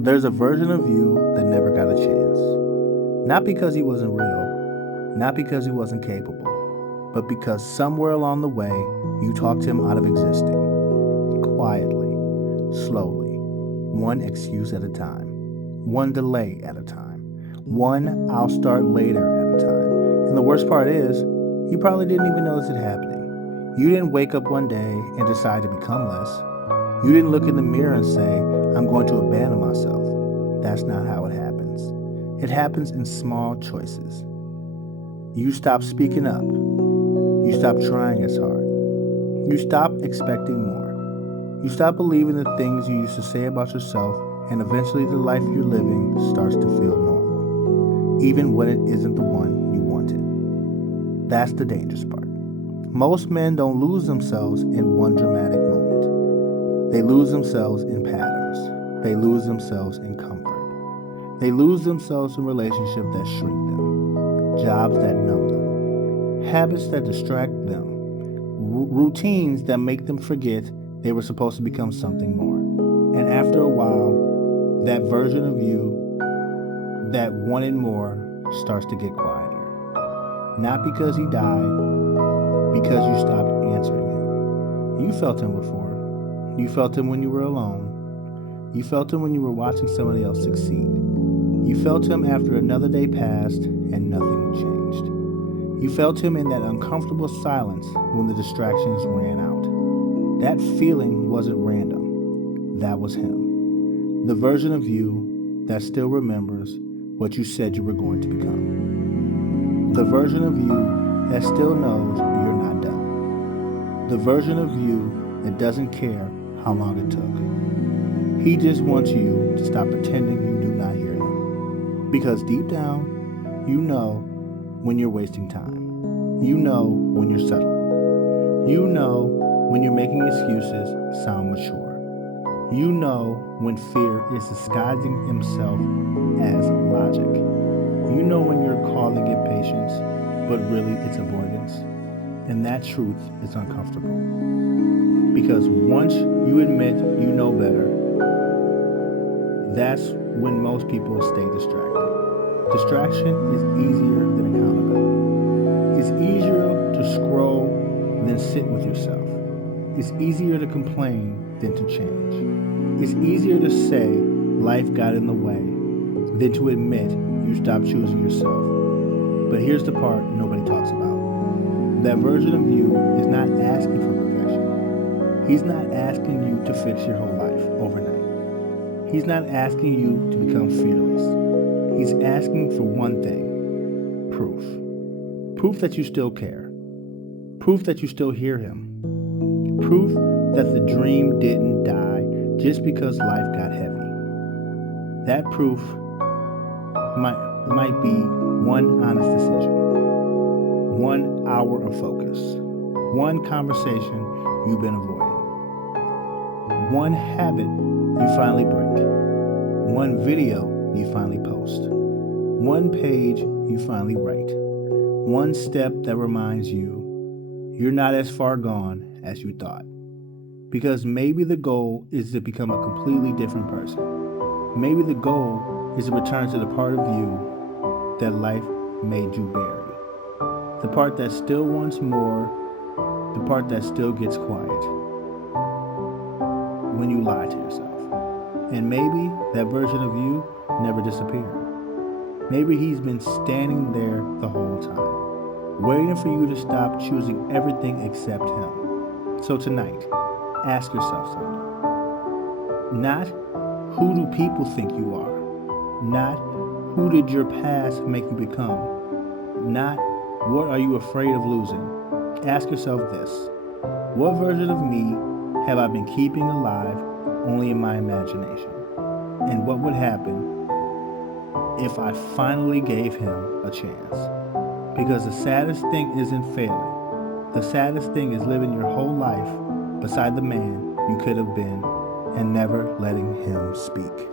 There's a version of you that never got a chance. Not because he wasn't real, not because he wasn't capable, but because somewhere along the way you talked him out of existing. Quietly, slowly, one excuse at a time, one delay at a time, one I'll start later at a time. And the worst part is, you probably didn't even notice it happening. You didn't wake up one day and decide to become less. You didn't look in the mirror and say, I'm going to abandon myself. That's not how it happens. It happens in small choices. You stop speaking up. You stop trying as hard. You stop expecting more. You stop believing the things you used to say about yourself, and eventually the life you're living starts to feel normal, even when it isn't the one you wanted. That's the dangerous part. Most men don't lose themselves in one dramatic moment. They lose themselves in patterns. They lose themselves in comfort. They lose themselves in relationships that shrink them, jobs that numb them, habits that distract them, routines that make them forget they were supposed to become something more. And after a while, that version of you that wanted more starts to get quieter. Not because he died, because you stopped answering him. You felt him before. You felt him when you were alone. You felt him when you were watching somebody else succeed. You felt him after another day passed and nothing changed. You felt him in that uncomfortable silence when the distractions ran out. That feeling wasn't random. That was him. The version of you that still remembers what you said you were going to become. The version of you that still knows you're not done. The version of you that doesn't care how long it took. He just wants you to stop pretending you do not hear him. Because deep down, you know when you're wasting time. You know when you're settling. You know when you're making excuses sound mature. You know when fear is disguising himself as logic. You know when you're calling it patience, but really it's avoidance. And that truth is uncomfortable. Because once you admit you know better, that's when most people stay distracted. Distraction is easier than accountability. It's easier to scroll than sit with yourself. It's easier to complain than to change. It's easier to say life got in the way than to admit you stopped choosing yourself. But here's the part nobody talks about. That version of you is not asking for perfection. He's not asking you to fix your whole life overnight. He's not asking you to become fearless. He's asking for one thing: proof. Proof that you still care. Proof that you still hear him. Proof that the dream didn't die just because life got heavy. That proof might be one honest decision, 1 hour of focus, one conversation you've been avoiding, one habit you finally break, one video you finally post, one page you finally write, one step that reminds you you're not as far gone as you thought. Because maybe the goal is to become a completely different person. Maybe the goal is to return to the part of you that life made you bury. The part that still wants more, the part that still gets quiet when you lie to yourself. And maybe that version of you never disappeared. Maybe he's been standing there the whole time, waiting for you to stop choosing everything except him. So tonight, ask yourself something. Not who do people think you are? Not who did your past make you become? Not what are you afraid of losing? Ask yourself this: what version of me have I been keeping alive only in my imagination? And what would happen if I finally gave him a chance? Because the saddest thing isn't failing. The saddest thing is living your whole life beside the man you could have been and never letting him speak.